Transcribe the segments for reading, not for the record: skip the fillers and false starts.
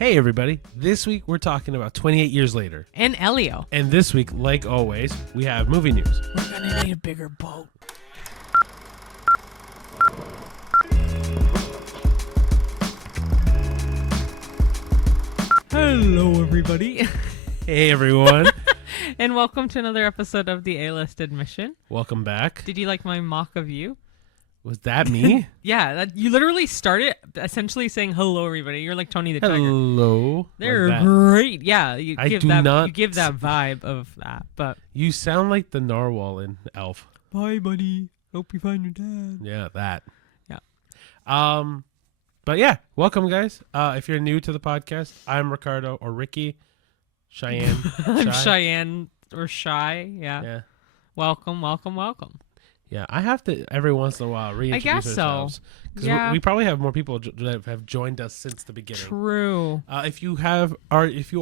Hey everybody, this week we're talking about 28 years later. And Elio. And this week, like always, we have movie news. We're gonna need a bigger boat. Hello everybody. Hey everyone. And welcome to another episode of the A-List Admission. Welcome back. Did you like my mock of you? Was that me? Yeah, you literally started essentially saying hello everybody. You're like Tony the Tiger. Hello. They're Like great. Yeah, you I give do that not you give that vibe of that. But You sound like the narwhal in Elf. bye buddy. Hope you find your dad. Yeah, that. Yeah. But yeah, welcome guys. If you're new to the podcast, I'm Ricardo or Ricky. Cheyenne. I'm Shy? Cheyenne or Shy. Yeah. Yeah. Welcome. Yeah, I have to every once in a while reintroduce guess so. ourselves. Because Yeah. we probably have more people that have joined us since the beginning. True. If you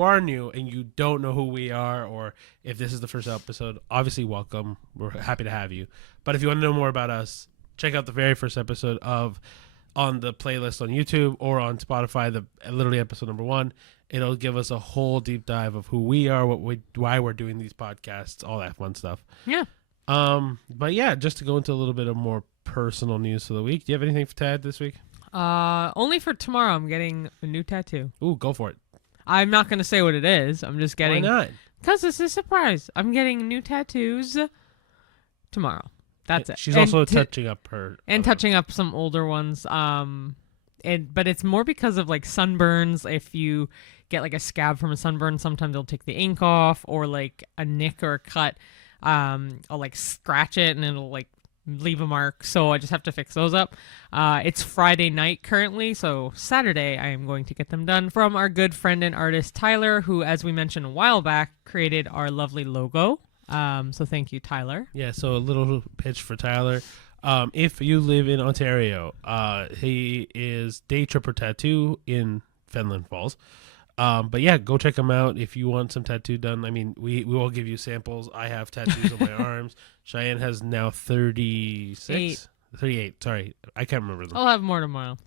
are new and you don't know who we are, or if this is the first episode, obviously welcome. We're happy to have you. But if you want to know more about us, check out the very first episode on the playlist on YouTube or on Spotify. Literally episode number 1. It'll give us a whole deep dive of who we are, why we're doing these podcasts, all that fun stuff. Yeah. But yeah, just to go into a little bit of more personal news for the week. Do you have anything to add this week? Only for tomorrow. I'm getting a new tattoo. Ooh, go for it. I'm not gonna say what it is. I'm just getting. Why not? Because it's a surprise. I'm getting new tattoos tomorrow. That's it. She's And also to- touching up her touching up some older ones. But it's more because of like sunburns. If you get like a scab from a sunburn, sometimes they'll take the ink off, or like a nick or a cut. I'll like scratch it and it'll like leave a mark. So I just have to fix those up. It's Friday night currently, so Saturday I am going to get them done from our good friend and artist Tyler, who, as we mentioned a while back, created our lovely logo. So thank you, Tyler. Yeah, so a little pitch for Tyler. If you live in Ontario, he is Day Tripper Tattoo in Fenland Falls. But yeah, go check him out if you want some tattoo done. I mean, we will give you samples. I have tattoos on my arms. Cheyenne has now 38. Sorry, I can't remember them. I'll have more tomorrow.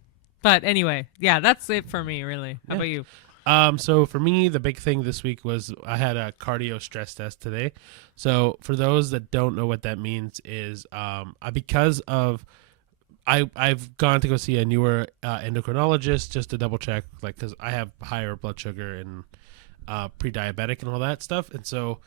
But anyway, yeah, that's it for me, really. How about you? So for me, the big thing this week was I had a cardio stress test today. So for those that don't know what that means is I've gone to go see a newer endocrinologist just to double check, like, because I have higher blood sugar and pre-diabetic and all that stuff. And so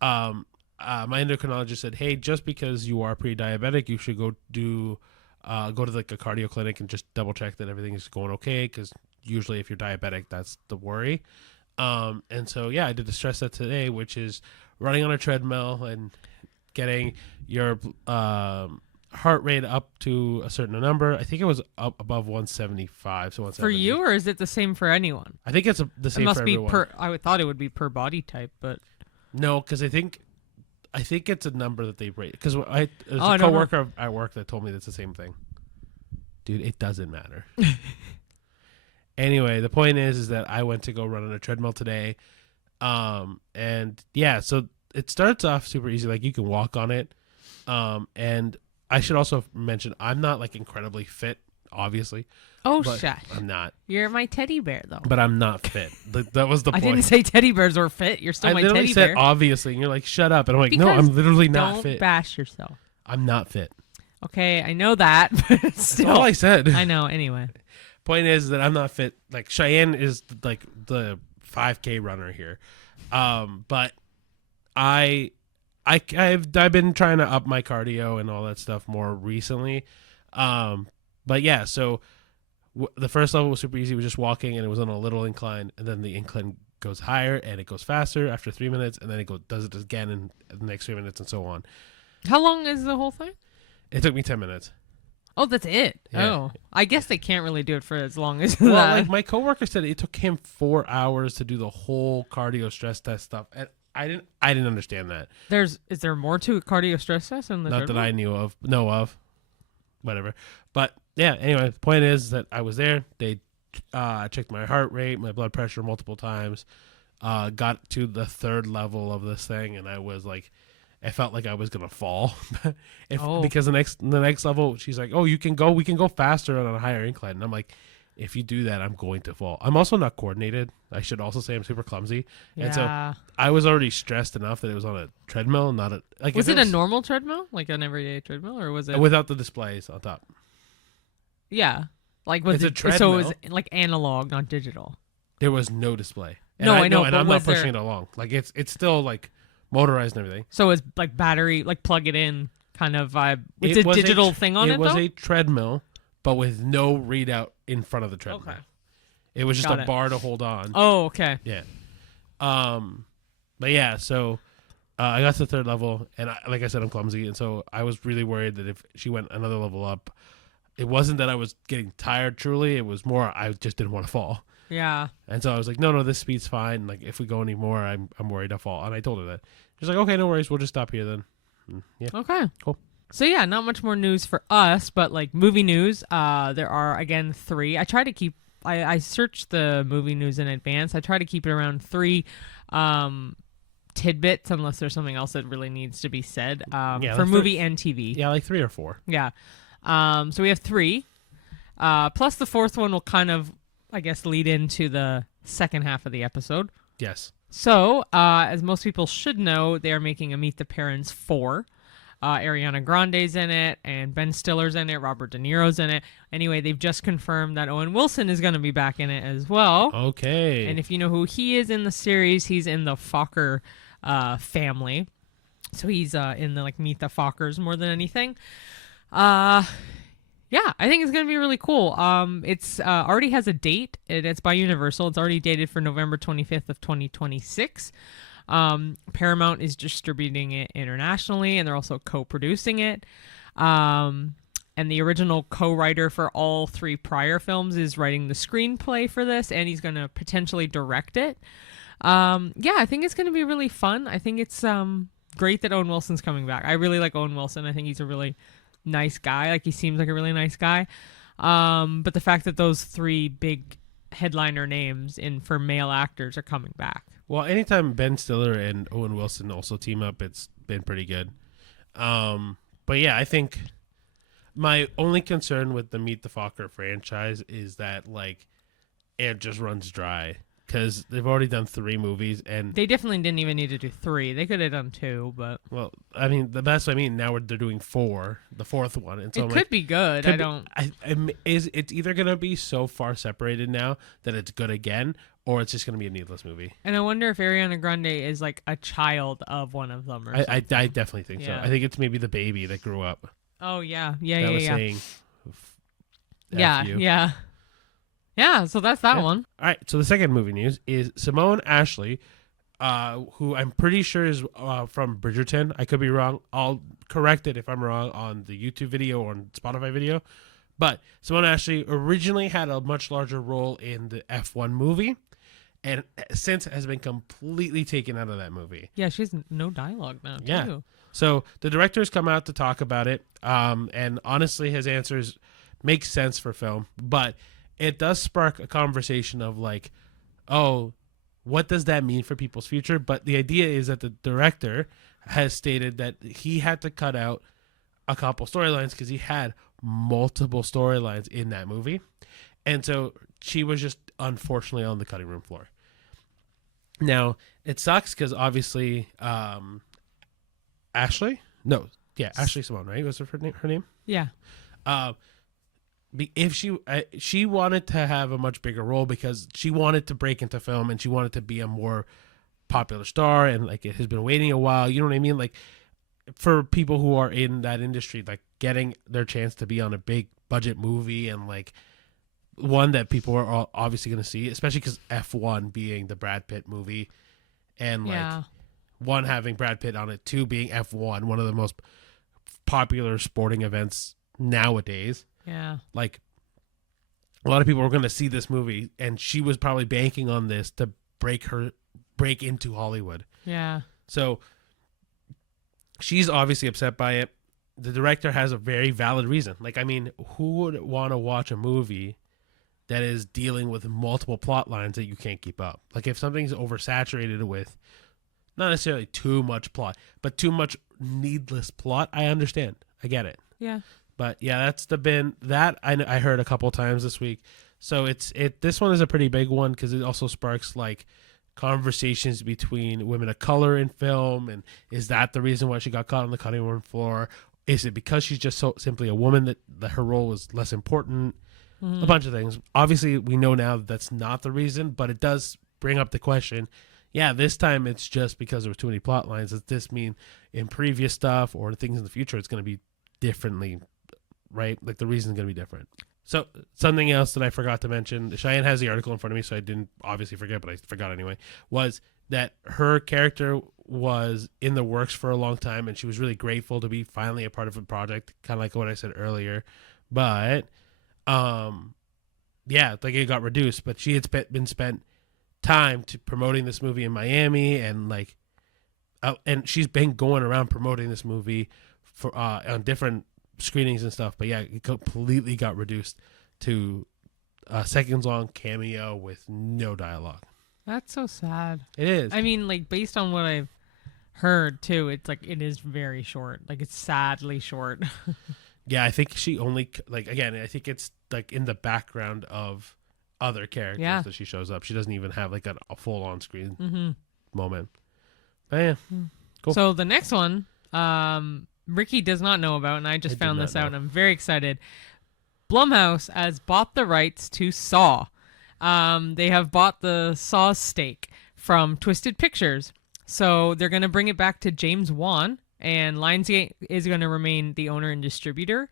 my endocrinologist said, hey, just because you are pre-diabetic, you should go to like a cardio clinic and just double check that everything is going okay, because usually if you're diabetic, that's the worry. And so, yeah, I did the stress test today, which is running on a treadmill and getting your heart rate up to a certain number. I think it was up above 175. So 170. For you, or is it the same for anyone? I think it's the same It must for be everyone. I thought it would be per body type, but No, because I think it's a number that they rate. Because there's I a don't know. coworker at work that told me that's the same thing. Dude, it doesn't matter. Anyway, the point is that I went to go run on a treadmill today. And yeah, so it starts off super easy. Like, you can walk on it. And I should also mention, I'm not like incredibly fit, obviously. oh, but shit. I'm not. You're my teddy bear, though. But I'm not fit. That was the I point. didn't say teddy bears were fit. You're still I my literally teddy said bear. obviously, and you're like, shut up. And I'm like, no, Because I'm literally not Don't fit. bash yourself. I'm not fit. Okay, I know that, but That's still. all I said. I know, anyway. Point is that I'm not fit. Like, Cheyenne is like the 5K runner here. But I've been trying to up my cardio and all that stuff more recently. But yeah, so the first level was super easy. It was just walking, and it was on a little incline, and then the incline goes higher and it goes faster after 3 minutes, and then it does it again in the next 3 minutes, and so on. How long is the whole thing? It took me 10 minutes. Oh, that's it. Yeah. Oh, I guess they can't really do it for as long as Well, that. like, my coworker said it took him 4 hours to do the whole cardio stress test stuff, and I didn't understand that. Is there more to a cardio stress test than the Not that treadmill? I know of, whatever. But yeah, anyway, the point is that I was there. They checked my heart rate, my blood pressure multiple times. Got to the 3rd level of this thing, and I was like, I felt like I was gonna fall. Because the next level, she's like, "Oh, we can go faster on a higher incline." And I'm like, if you do that, I'm going to fall. I'm also not coordinated. I should also say I'm super clumsy. Yeah. And so I was already stressed enough that it was on a treadmill, not a like. Was it a normal treadmill, like an everyday treadmill, or was it without the displays on top? Yeah, like was It's a it? So treadmill. it was like analog, not digital. There was no display. And No, I know, and but I'm not was there- pushing it along. Like it's still like motorized and everything. So it's like battery, like plug it in kind of vibe. It's It a was digital thing on it, It was though? a treadmill, but with no readout in front of the treadmill. Okay. It was just Got a it. bar to hold on. Oh, okay. Yeah. But yeah, so I got to the third level, and like I said, I'm clumsy, and so I was really worried that if she went another level up, it wasn't that I was getting tired. Truly, it was more I just didn't want to fall, Yeah. and so I was like, no, this speed's fine. Like if we go any more, I'm worried I'll fall, and I told her that. She's like, okay, no worries, we'll just stop here then. Yeah. Okay. Cool. So yeah, not much more news for us, but like movie news, there are again 3. I try to keep I search the movie news in advance. I try to keep it around 3 tidbits unless there's something else that really needs to be said Yeah, for like movie and TV. Yeah, like 3 or 4. Yeah. So we have 3. Plus the 4th one will kind of, I guess, lead into the second half of the episode. Yes. So, as most people should know, they are making a Meet the Parents 4. Ariana Grande's in it, and Ben Stiller's in it, Robert De Niro's in it. Anyway, they've just confirmed that Owen Wilson is going to be back in it as well. Okay. And if you know who he is in the series, he's in the Focker family. So he's in the like Meet the Fockers more than anything. Yeah, I think it's going to be really cool. It's already has a date. It's by Universal. It's already dated for November 25th of 2026. Paramount is distributing it internationally, and they're also co-producing it. And the original co-writer for all 3 prior films is writing the screenplay for this, and he's going to potentially direct it. Yeah, I think it's going to be really fun. I think it's great that Owen Wilson's coming back. I really like Owen Wilson. I think he's a really nice guy. Like, he seems like a really nice guy. But the fact that those 3 big headliner names for male actors are coming back. Well, anytime Ben Stiller and Owen Wilson also team up, it's been pretty good. But yeah, I think my only concern with the Meet the Focker franchise is that like it just runs dry because they've already done 3 movies, and They definitely didn't even need to do 3. They could have done 2, but well, I mean that's what I mean. Now they're doing 4, the 4th one, and so it I'm could like, be good. I don't. It's either gonna be so far separated now that it's good again, or it's just gonna be a needless movie. And I wonder if Ariana Grande is like a child of one of them, or I something. definitely think Yeah. so. I think it's maybe the baby that grew up Oh yeah, that yeah, was yeah, saying, yeah, F you. yeah. Yeah, so that's that Yeah. one. All right, so the second movie news is Simone Ashley, who I'm pretty sure is from Bridgerton. I could be wrong. I'll correct it if I'm wrong on the YouTube video or on Spotify video. But Simone Ashley originally had a much larger role in the F1 movie, and since has been completely taken out of that movie. Yeah, she's no dialogue now. Yeah. Too. So the director's come out to talk about it, and honestly, his answers make sense for film, but it does spark a conversation of like, oh, what does that mean for people's future? But the idea is that the director has stated that he had to cut out a couple storylines because he had multiple storylines in that movie, and so she was just unfortunately on the cutting room floor. Now it sucks because obviously Ashley Simone, right, was her name. Yeah. If she wanted to have a much bigger role because she wanted to break into film and she wanted to be a more popular star, and like it has been waiting a while, you know what I mean? Like for people who are in that industry, like getting their chance to be on a big budget movie and like one that people are obviously going to see, especially because F1 being the Brad Pitt movie, and like one having Brad Pitt on it, 2 being F1, one of the most popular sporting events nowadays. Yeah. Like a lot of people were going to see this movie, and she was probably banking on this to break into Hollywood. Yeah. So she's obviously upset by it. The director has a very valid reason. Like, I mean, who would want to watch a movie that is dealing with multiple plot lines that you can't keep up? Like, if something's oversaturated with not necessarily too much plot, but too much needless plot, I understand. I get it. Yeah. But yeah, that's I heard a couple times this week. So this one is a pretty big one because it also sparks like conversations between women of color in film, and is that the reason why she got caught on the cutting room floor? Is it because she's just simply a woman that her role was less important? A bunch of things. Obviously, we know now that that's not the reason, but it does bring up the question. Yeah, this time it's just because there were too many plot lines. Does this mean in previous stuff or things in the future it's going to be differently, right? Like the reason's going to be different. So something else that I forgot to mention, Cheyenne has the article in front of me, so I didn't obviously forget, but I forgot anyway, was that her character was in the works for a long time, and she was really grateful to be finally a part of a project, kind of like what I said earlier. But, yeah, like it got reduced, but she had been spent time to promoting this movie in Miami, and like, and she's been going around promoting this movie for on different screenings and stuff. But yeah, it completely got reduced to a seconds long cameo with no dialogue. That's so sad. It is. I mean, like based on what I've heard too, it's like it is very short. Like it's sadly short. Yeah, I think she only like again. I think it's like in the background of other characters that she shows up. She doesn't even have like a full on screen moment. But yeah, cool. So the next one, Ricky does not know about, and I just found this out, and I'm very excited. Blumhouse has bought the rights to Saw. They have bought the Saw stake from Twisted Pictures. So they're going to bring it back to James Wan, and Lionsgate is going to remain the owner and distributor.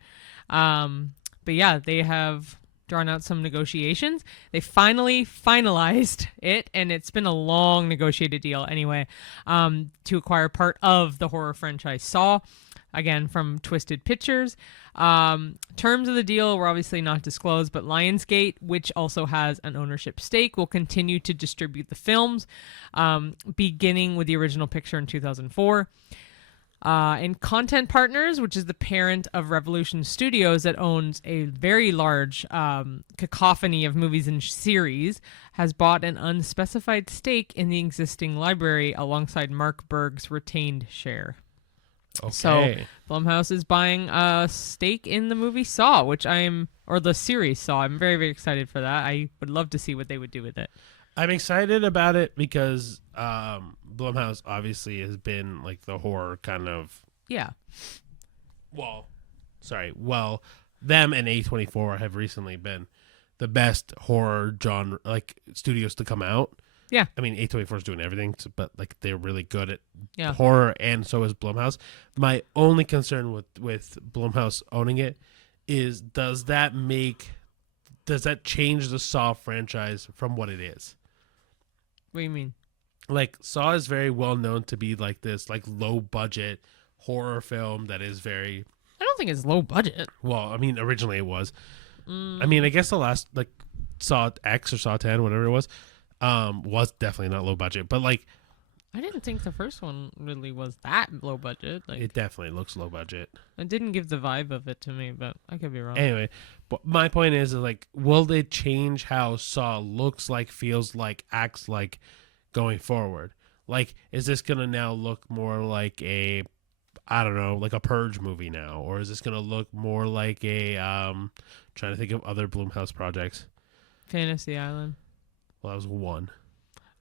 But yeah, they have drawn out some negotiations. They finally finalized it, and it's been a long negotiated deal anyway, to acquire part of the horror franchise Saw. Again, from Twisted Pictures. Terms of the deal were obviously not disclosed, but Lionsgate, which also has an ownership stake, will continue to distribute the films, beginning with the original picture in 2004. And Content Partners, which is the parent of Revolution Studios that owns a very large cacophony of movies and series, has bought an unspecified stake in the existing library alongside Mark Berg's retained share. Okay. So Blumhouse is buying a stake in the movie Saw, or the series Saw. I'm very, very excited for that. I would love to see what they would do with it. I'm excited about it because Blumhouse obviously has been like the horror kind of. Yeah. Well, them and A24 have recently been the best horror genre like studios to come out. Yeah. I mean, A24 is doing everything, but like they're really good at Yeah. horror, and so is Blumhouse. My only concern with Blumhouse owning it is does that change the Saw franchise from what it is? What do you mean? Like Saw is very well known to be like this like low budget horror film that is very. I don't think it's low budget. Well, I mean, originally it was. I mean, I guess the last like Saw X or Saw 10, whatever it was definitely not low budget, but like I didn't think the first one really was that low budget. Like it definitely looks low budget. It didn't give the vibe of it to me, but I could be wrong. Anyway, but my point is like, will they change how Saw looks like, feels like, acts like going forward? Like, is this gonna now look more like a, I don't know, like a Purge movie now, or is this gonna look more like a trying to think of other Blumhouse projects? Fantasy Island. Well, that was one.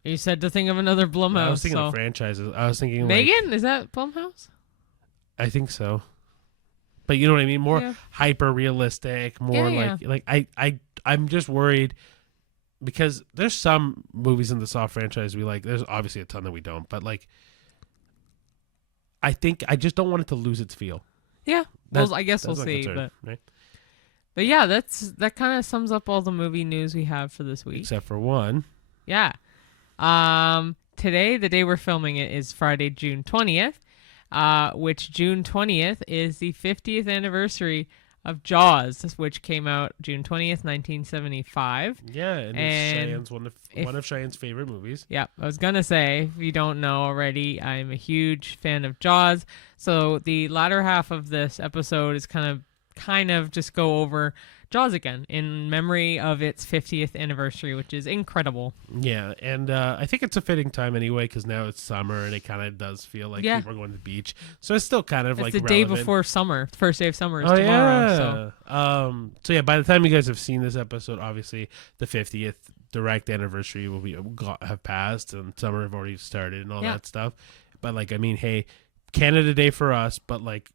You said to think of another Blumhouse. Well, I was thinking of franchises. I was thinking Megan? Like, is that Blumhouse? I think so. But you know what I mean? More hyper realistic, more I'm just worried because there's some movies in the Saw franchise we like. There's obviously a ton that we don't, but like I think I just don't want it to lose its feel. Yeah. Well, I guess we'll see. Concern, right? But yeah, that kind of sums up all the movie news we have for this week. Except for one. Yeah. Today, the day we're filming it, is Friday, June 20th, which June 20th is the 50th anniversary of Jaws, which came out June 20th, 1975. Yeah, and it's Cheyenne's one of Cheyenne's favorite movies. Yeah, I was going to say, if you don't know already, I'm a huge fan of Jaws. So the latter half of this episode is kind of kind of just go over Jaws again in memory of its 50th anniversary, which is incredible. Yeah, and I think it's a fitting time anyway because now it's summer and it kind of does feel like Yeah. people are going to the beach. So it's still kind of It's like the day relevant. before summer. The first day of summer is Oh tomorrow. So yeah. So yeah, by the time you guys have seen this episode, obviously the 50th direct anniversary will have passed and summer have already started and all Yeah. that stuff. But like, I mean, hey, Canada Day for us, but like,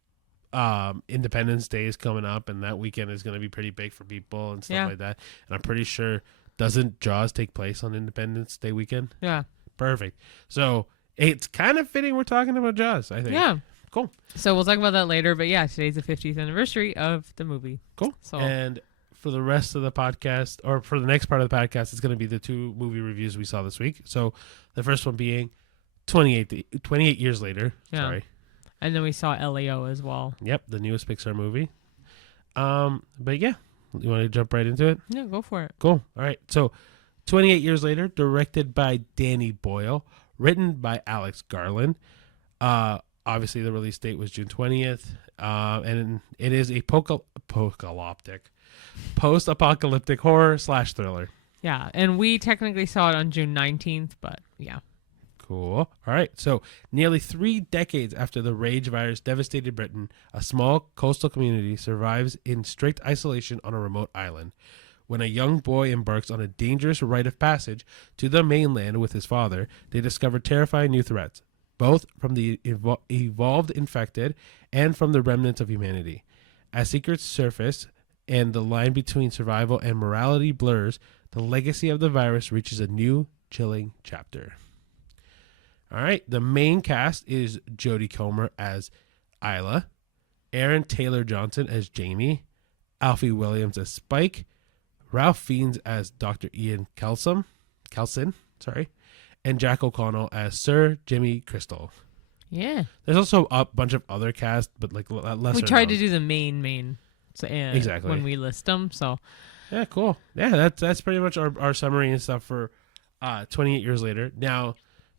Independence Day is coming up, and that weekend is going to be pretty big for people and stuff Yeah. like that. And I'm pretty sure doesn't Jaws take place on Independence Day weekend? yeah. Perfect. So it's kind of fitting we're talking about Jaws. I think. Yeah. Cool. So we'll talk about that later. But yeah, today's the 50th anniversary of the movie. Cool. So And for the rest of the podcast, or for the next part of the podcast, it's going to be the 2 movie reviews we saw this week. So the first one being 28 years later. Yeah. Sorry. and then we saw Elio as well. Yep, the newest Pixar movie. But yeah, you want to jump right into it? Yeah, go for it. Cool. All right. So 28 years later, directed by Danny Boyle, written by Alex Garland. Obviously, the release date was June 20th. And it is a post-apocalyptic horror / thriller. Yeah, and we technically saw it on June 19th, but yeah. Cool. All right. So, nearly 3 decades after the rage virus devastated Britain, a small coastal community survives in strict isolation on a remote island. When a young boy embarks on a dangerous rite of passage to the mainland with his father, they discover terrifying new threats, both from the evolved infected and from the remnants of humanity. As secrets surface and the line between survival and morality blurs, the legacy of the virus reaches a new, chilling chapter. All right, the main cast is Jodie Comer as Isla, Aaron Taylor Johnson as Jamie, Alfie Williams as Spike, Ralph Fiennes as Dr. Ian Kelson, and Jack O'Connell as Sir Jimmy Crystal. Yeah. There's also a bunch of other cast, but like lesser. We tried to known. do the main Exactly. when we list them, so Yeah, cool. Yeah, that's pretty much our summary and stuff for 28 years later. Now,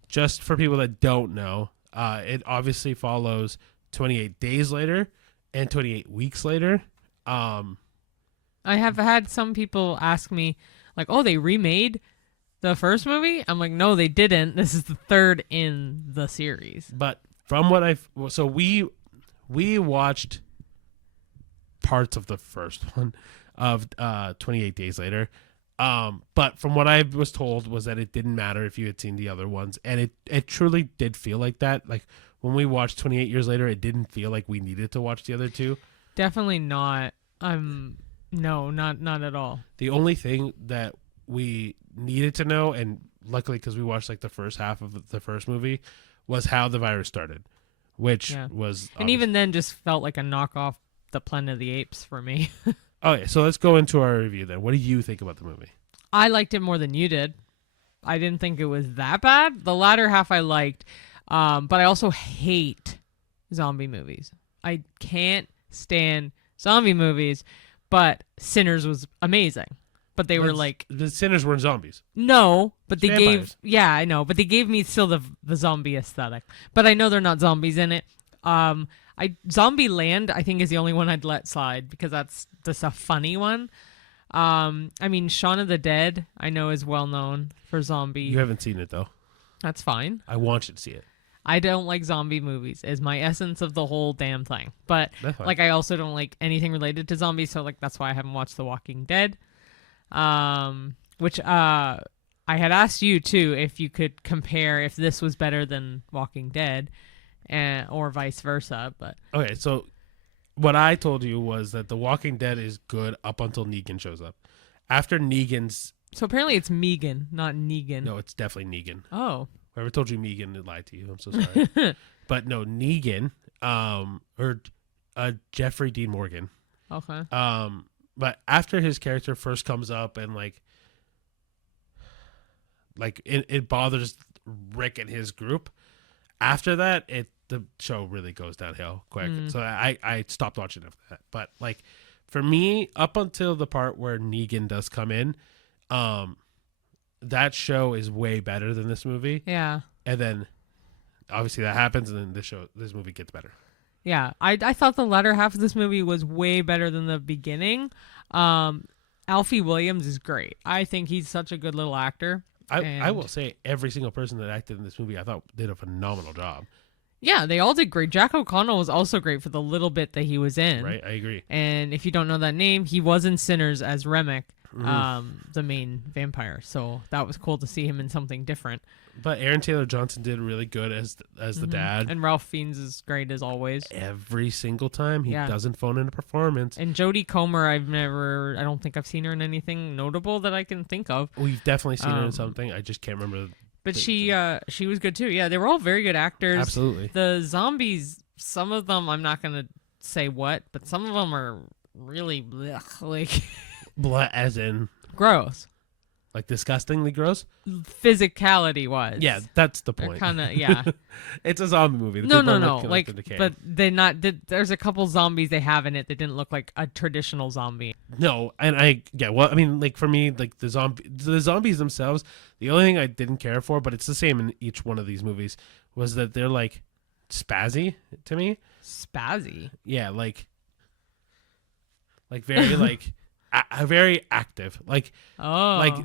just for people that don't know, it obviously follows 28 days later and 28 weeks later. I have had some people ask me, like, oh, they remade the first movie? I'm like, no, they didn't. This is the third in the series. But from what we watched parts of the first one of 28 days later. But from what I was told was that it didn't matter if you had seen the other ones, and it truly did feel like that. Like when we watched 28 years later, it didn't feel like we needed to watch the other two. Definitely not. No, not at all. The only thing that we needed to know, and luckily because we watched like the first half of the first movie, was how the virus started, which was and even then just felt like a knockoff the Planet of the Apes for me. Okay, so let's go into our review then. What do you think about the movie? I liked it more than you did. I didn't think it was that bad. The latter half I liked, but I also hate zombie movies. I can't stand zombie movies, but Sinners was amazing. But they were like... The Sinners weren't zombies. No, but they Vampires. gave... Yeah, I know, but they gave me still the zombie aesthetic. But I know they're not zombies in it. Zombie Land, I think, is the only one I'd let slide because that's just a funny one. I mean, Shaun of the Dead, I know is well known for zombie. You haven't seen it though. That's fine. I want you to see it. I don't like zombie movies is my essence of the whole damn thing. But That's fine. like I also don't like anything related to zombies, so like that's why I haven't watched The Walking Dead. Which I had asked you too if you could compare if this was better than Walking Dead. Or vice versa, but Okay, so what I told you was that The Walking Dead is good up until Negan shows up. After Negan's... So apparently it's Megan, not Negan. No, it's definitely Negan. Oh. Whoever told you Megan, it lied to you. I'm so sorry. But no, Negan, or Jeffrey Dean Morgan. Okay. But after his character first comes up and it bothers Rick and his group, after that, the show really goes downhill quick. So I stopped watching after that. But like for me, up until the part where Negan does come in, that show is way better than this movie. Yeah. And then obviously that happens, and then this movie gets better. Yeah, I thought the latter half of this movie was way better than the beginning. Alfie Williams is great. I think he's such a good little actor. I will say every single person that acted in this movie I thought did a phenomenal job. Yeah, they all did great. Jack O'Connell was also great for the little bit that he was in. Right, I agree. And if you don't know that name, he was in Sinners as Remick, the main vampire. So that was cool to see him in something different. But Aaron Taylor Johnson did really good as the dad. And Ralph Fiennes is great as always. Every single time he Yeah. doesn't phone in a performance. And Jodie Comer, I don't think I've seen her in anything notable that I can think of. We've definitely seen her in something. I just can't remember. But she was good too. Yeah, they were all very good actors. Absolutely. The zombies, some of them, I'm not gonna say what, but some of them are really blech, like As in, gross. like disgustingly gross. Physicality wise. Yeah, that's the They're point. kind of yeah. It's a zombie movie. The No, people no, are no. looking Like, them decay. but they not. There's a couple zombies they have in it that didn't look like a traditional zombie. No, and well, I mean, like for me, like the zombies themselves, the only thing I didn't care for, but it's the same in each one of these movies, was that they're like spazzy to me. Spazzy. Yeah, like very like very active. Like Oh. like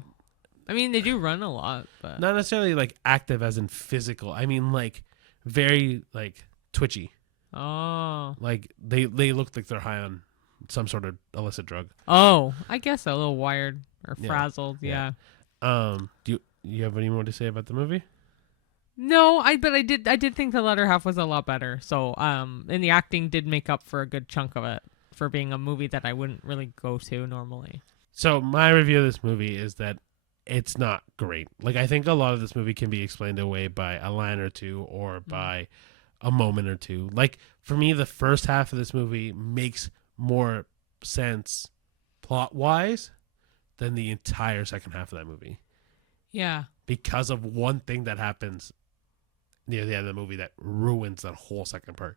I mean, they do run a lot, but not necessarily like active as in physical. I mean like very like twitchy. oh. Like they look like they're high on some sort of illicit drug. Oh, I guess a little wired or Yeah. frazzled. Yeah. Yeah. Do you have any more to say about the movie? No, I did think the latter half was a lot better. So, and the acting did make up for a good chunk of it for being a movie that I wouldn't really go to normally. So my review of this movie is that it's not great. Like I think a lot of this movie can be explained away by a line or two or by a moment or two. Like for me, the first half of this movie makes more sense plot wise than the entire second half of that movie Yeah. because of one thing that happens near the end of the movie that ruins that whole second part.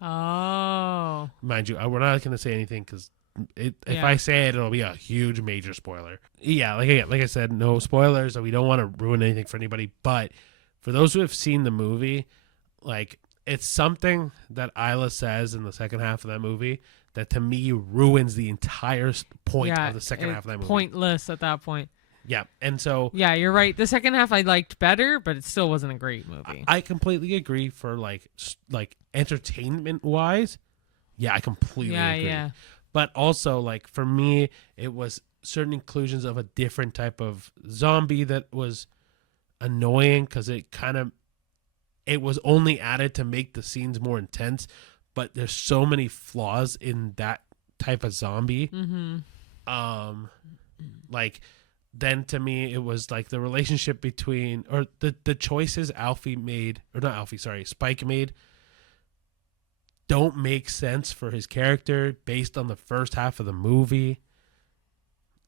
Oh. Mind you, we're not going to say anything because if Yeah. I say it, it'll be a huge major spoiler. Yeah, like I said, no spoilers. We don't want to ruin anything for anybody. But for those who have seen the movie, like it's something that Isla says in the second half of that movie that to me ruins the entire point Yeah. of the second half of that movie. Pointless at that point. Yeah, and so Yeah, you're right. The second half I liked better, but it still wasn't a great movie. I completely agree for like entertainment wise. Yeah, I completely agree. Yeah. But also, like, for me, it was certain inclusions of a different type of zombie that was annoying because it was only added to make the scenes more intense. But there's so many flaws in that type of zombie. Mm-hmm. Like, then to me, it was like the relationship between, or the choices Spike made don't make sense for his character based on the first half of the movie.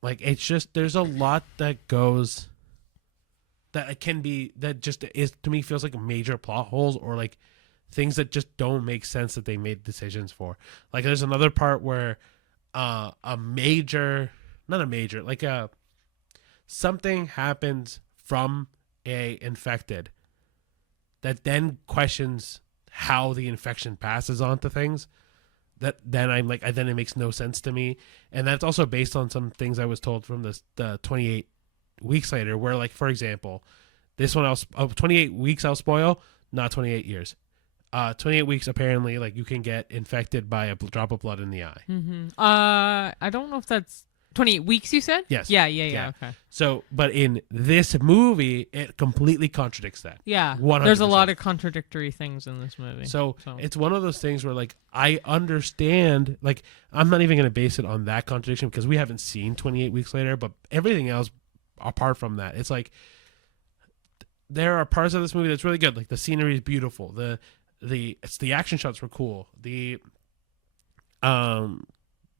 Like it's just there's a lot that goes that just is to me feels like major plot holes or like things that just don't make sense that they made decisions for. Like there's another part where something happens from a infected that then questions how the infection passes on to things. That then I'm like, then it makes no sense to me, and that's also based on some things I was told from the 28 weeks later, where like for example, this one 28 weeks I'll spoil, not 28 years. 28 weeks apparently like you can get infected by a drop of blood in the eye. Mm-hmm. I don't know if that's 28 weeks. You said? Yes. Yeah. Yeah. Okay. So, but in this movie, it completely contradicts that. Yeah. 100%. There's a lot of contradictory things in this movie. So it's one of those things where like I understand, like I'm not even going to base it on that contradiction because we haven't seen 28 weeks later, but everything else apart from that, it's like there are parts of this movie that's really good. Like the scenery is beautiful. The action shots were cool. The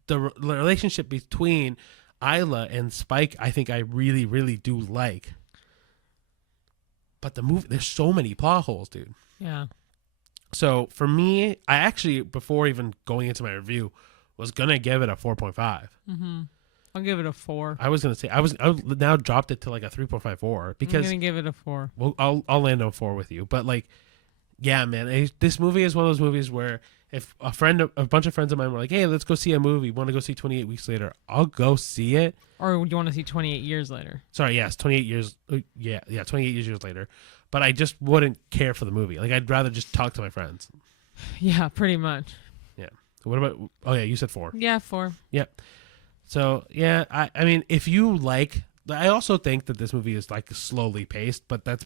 relationship between Isla and Spike, I think I really, really do like. But the movie, there's so many plot holes, dude. Yeah. So for me, I actually, before even going into my review, was gonna give it a 4.5. Mm-hmm. I'll give it a 4. I was gonna say I now dropped it to like a 3.54 because I'm gonna give it a 4. well, I'll land on 4 with you. But like, yeah, man, this movie is one of those movies where if a bunch of friends of mine were like, "Hey, let's go see a movie. Want to go see 28 Weeks Later?" I'll go see it. Or do you want to see 28 Years Later? Sorry, yes, 28 years. Yeah, 28 years later. But I just wouldn't care for the movie. Like, I'd rather just talk to my friends. Yeah, pretty much. Yeah. What about? Oh yeah, you said 4. Yeah, 4. Yep. So yeah, I mean, if you like, I also think that this movie is like slowly paced, but that's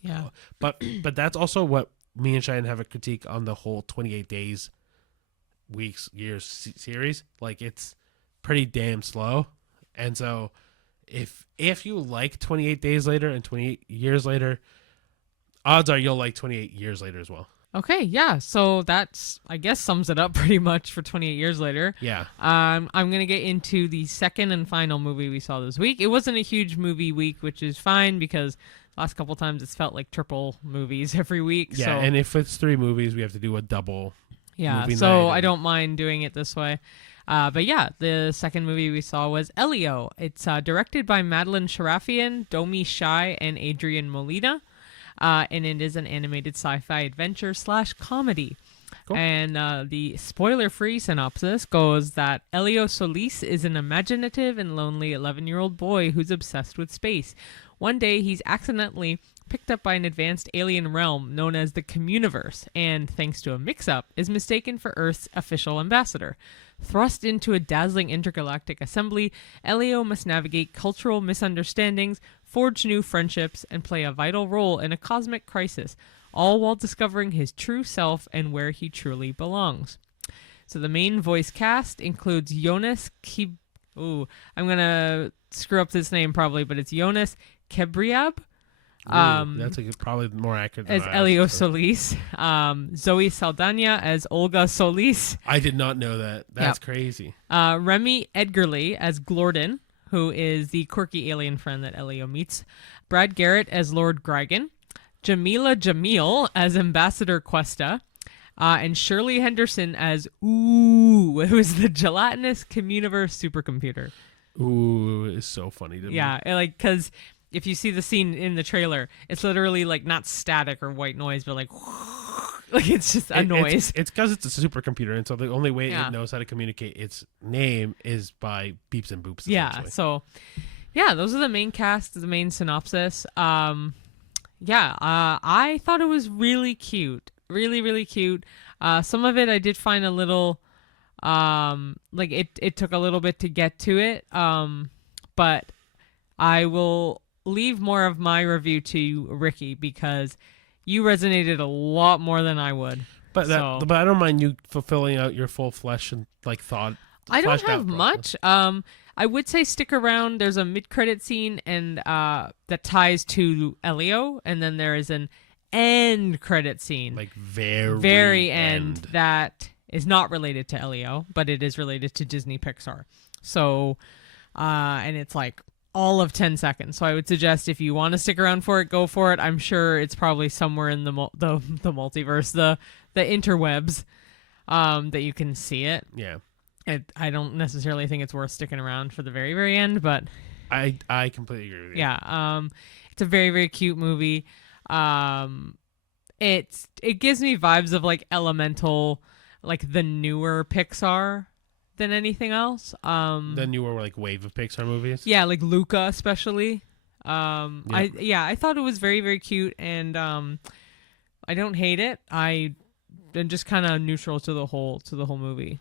but that's also what me and Cheyenne have a critique on the whole 28 days, weeks, years series. Like, it's pretty damn slow, and so if you like 28 Days Later and 28 Years Later, odds are you'll like 28 Years Later as well. Okay, yeah. So that's, I guess, sums it up pretty much for 28 Years Later. Yeah. I'm going to get into the second and final movie we saw this week. It wasn't a huge movie week, which is fine because last couple times it's felt like triple movies every week. Yeah, so. and if it's 3 movies, we have to do a double. Yeah, movie so night I don't mind doing it this way. But yeah, the second movie we saw was Elio. It's directed by Madeline Sharafian, Domi Shai, and Adrian Molina. And it is an animated sci-fi adventure / comedy. Cool. And the spoiler-free synopsis goes that Elio Solis is an imaginative and lonely 11-year-old boy who's obsessed with space. One day, he's accidentally picked up by an advanced alien realm known as the Communiverse, and, thanks to a mix-up, is mistaken for Earth's official ambassador. Thrust into a dazzling intergalactic assembly, Elio must navigate cultural misunderstandings, forge new friendships, and play a vital role in a cosmic crisis, all while discovering his true self and where he truly belongs. So the main voice cast includes Jonas I'm going to screw up this name probably, but it's Jonas Kebriab. That's probably more accurate as Elio Solis. Zoe Saldana as Olga Solis. I did not know that. That's crazy. Remy Edgerly as Glorden, who is the quirky alien friend that Elio meets. Brad Garrett as Lord Grigan. Jamila Jamil as Ambassador Cuesta. And Shirley Henderson as who is the gelatinous Communiverse supercomputer. Ooh, it's so funny to me. Yeah, like, because if you see the scene in the trailer, it's literally like not static or white noise, but like it's just a noise. It's because it's a supercomputer, and so the only way it knows how to communicate its name is by beeps and boops. Yeah, so those are the main cast, the main synopsis. I thought it was really cute. Really, really cute. Some of it I did find a little like it took a little bit to get to it. But I will leave more of my review to you, Ricky, because you resonated a lot more than I would. But but I don't mind you fulfilling out your full flesh and like thought. I don't have much. I would say stick around. There's a mid-credit scene and that ties to Elio, and then there is an end credit scene, like very end that is not related to Elio, but it is related to Disney Pixar. So, and it's like all of 10 seconds. So I would suggest if you want to stick around for it, go for it. I'm sure it's probably somewhere in the multiverse, the interwebs, that you can see it. Yeah. I don't necessarily think it's worth sticking around for the very, very end, but I completely agree with you. Yeah. It's a very, very cute movie. It gives me vibes of like Elemental, like the newer Pixar than anything else. The newer like wave of Pixar movies. Yeah, like Luca especially. I thought it was very, very cute, and I don't hate it. I'm just kind of neutral to the whole movie.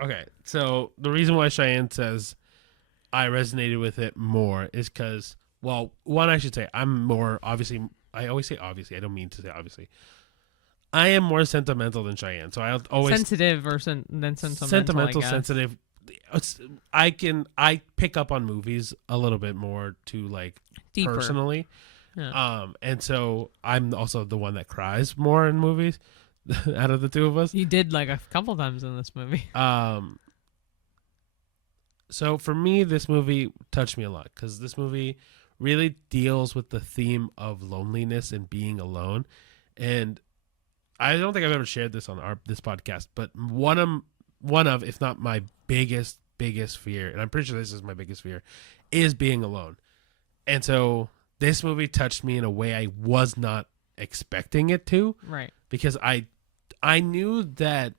Okay, so the reason why Cheyenne says I resonated with it more is because, well, one, I should say I'm more obviously. I always say obviously. I don't mean to say obviously. I am more sentimental than Cheyenne, so I'll always sensitive or than sentimental. Sentimental, sensitive. I pick up on movies a little bit more to like deeper. Personally, and so I'm also the one that cries more in movies out of the two of us. You did like a couple times in this movie. So for me, this movie touched me a lot because this movie really deals with the theme of loneliness and being alone. And I don't think I've ever shared this on this podcast, but one of, if not my biggest fear, and I'm pretty sure this is my biggest fear, is being alone. And so this movie touched me in a way I was not expecting it to. Right. Because I knew that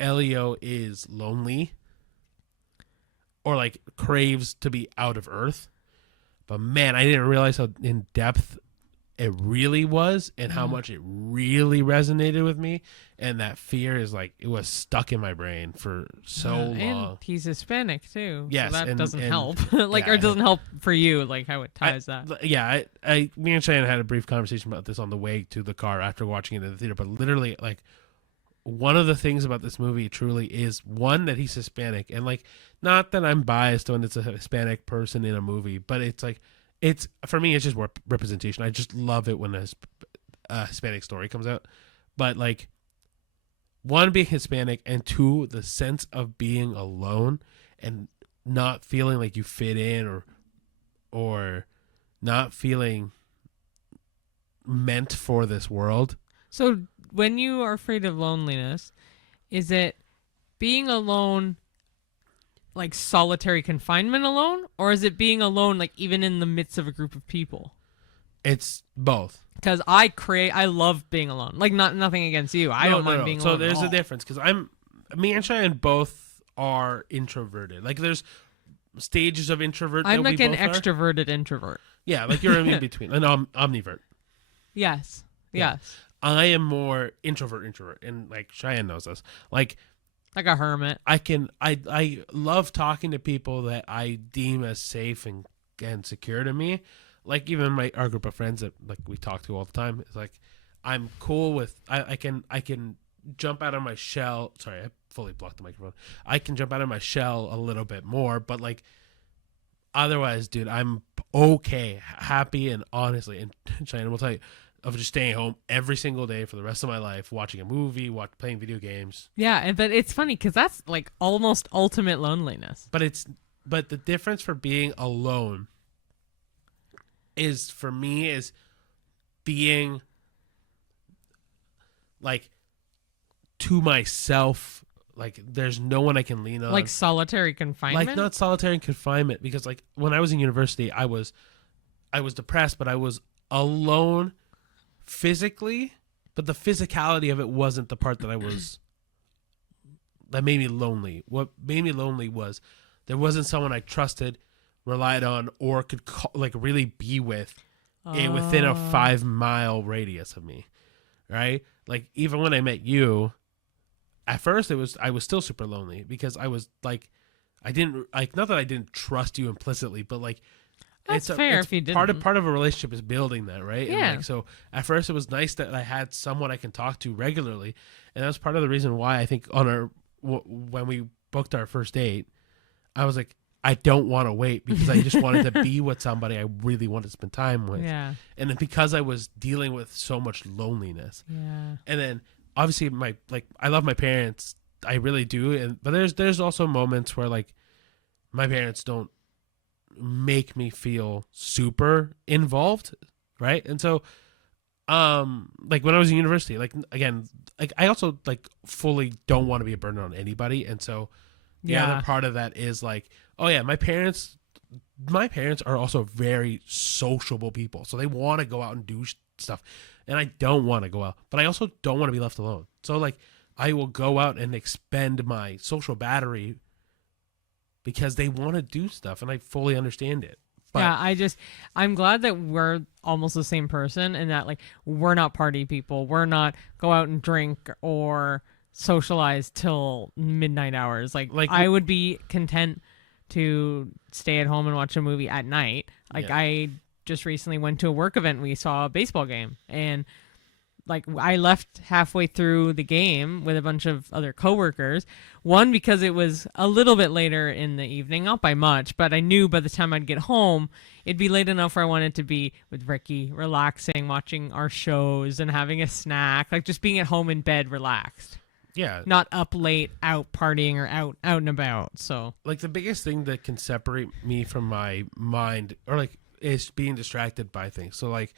Elio is lonely or like craves to be out of Earth. But man, I didn't realize how in depth it really was and how much it really resonated with me. And that fear is like, it was stuck in my brain for so long. And he's Hispanic too. Yes, so that and- doesn't and- help. Like, yeah. or it doesn't help for you, like how it ties that. Yeah, me and Cheyenne had a brief conversation about this on the way to the car after watching it in the theater. But literally, like, one of the things about this movie truly is one that he's Hispanic, and like, not that I'm biased when it's a Hispanic person in a movie, but it's like, it's for me, it's just representation. I just love it when a Hispanic story comes out. But like, one, being Hispanic, and two, the sense of being alone and not feeling like you fit in or not feeling meant for this world. So when you are afraid of loneliness, is it being alone, like solitary confinement alone, or is it being alone, like even in the midst of a group of people? It's both. Because I love being alone. Like, nothing against you. I don't mind being alone. So there's at a all. difference because me and Cheyenne both are introverted. Like, there's stages of introvert. I'm that like we an both are. extroverted introvert. Yeah, like you're in between, an omnivert. Yes. Yeah. Yes. I am more introvert, and like Cheyenne knows this. Like, Like a hermit. I love talking to people that I deem as safe and secure to me. Like, even our group of friends that like we talk to all the time. It's like, I'm cool with I can jump out of my shell. Sorry, I fully blocked the microphone. I can jump out of my shell a little bit more, but like, otherwise, dude, I'm okay, happy, and honestly, and Cheyenne will tell you, of just staying home every single day for the rest of my life, watching a movie, playing video games. Yeah, but it's funny because that's like almost ultimate loneliness. But the difference for being alone is, for me, is being like to myself. Like, there's no one I can lean on. Like solitary confinement. Like, not solitary confinement, because like when I was in university, I was depressed, but I was alone physically, but the physicality of it wasn't the part that that made me lonely. What made me lonely was there wasn't someone I trusted, relied on, or could really be with within a 5-mile radius of me, right? Like, even when I met you, at first I was still super lonely because I was like, I didn't like, not that I didn't trust you implicitly, but like, That's fair if you didn't. Part of a relationship is building that, right? Yeah. And like, so at first it was nice that I had someone I can talk to regularly, and that was part of the reason why I think when we booked our first date, I was like, I don't want to wait because I just wanted to be with somebody I really wanted to spend time with. Yeah. And then because I was dealing with so much loneliness, Yeah. and then obviously I love my parents, I really do, but there's also moments where like my parents don't make me feel super involved, right? And so like when I was in university, like, again, like I also like fully don't want to be a burden on anybody, and so the other part of that is like, oh yeah, my parents are also very sociable people, so they want to go out and do stuff, and I don't want to go out, but I also don't want to be left alone. So like, I will go out and expend my social battery because they want to do stuff, and I fully understand it. But Yeah, I'm glad that we're almost the same person, and that like we're not party people. We're not go out and drink or socialize till midnight hours. Like I would be content to stay at home and watch a movie at night. Like, Yeah. I just recently went to a work event. We saw a baseball game, and like I left halfway through the game with a bunch of other coworkers. One, because it was a little bit later in the evening, not by much, but I knew by the time I'd get home, it'd be late enough where I wanted to be with Ricky, relaxing, watching our shows and having a snack, like just being at home in bed, relaxed. yeah, Not up late, out partying or out and about. So like the biggest thing that can separate me from my mind, or like, is being distracted by things. So like,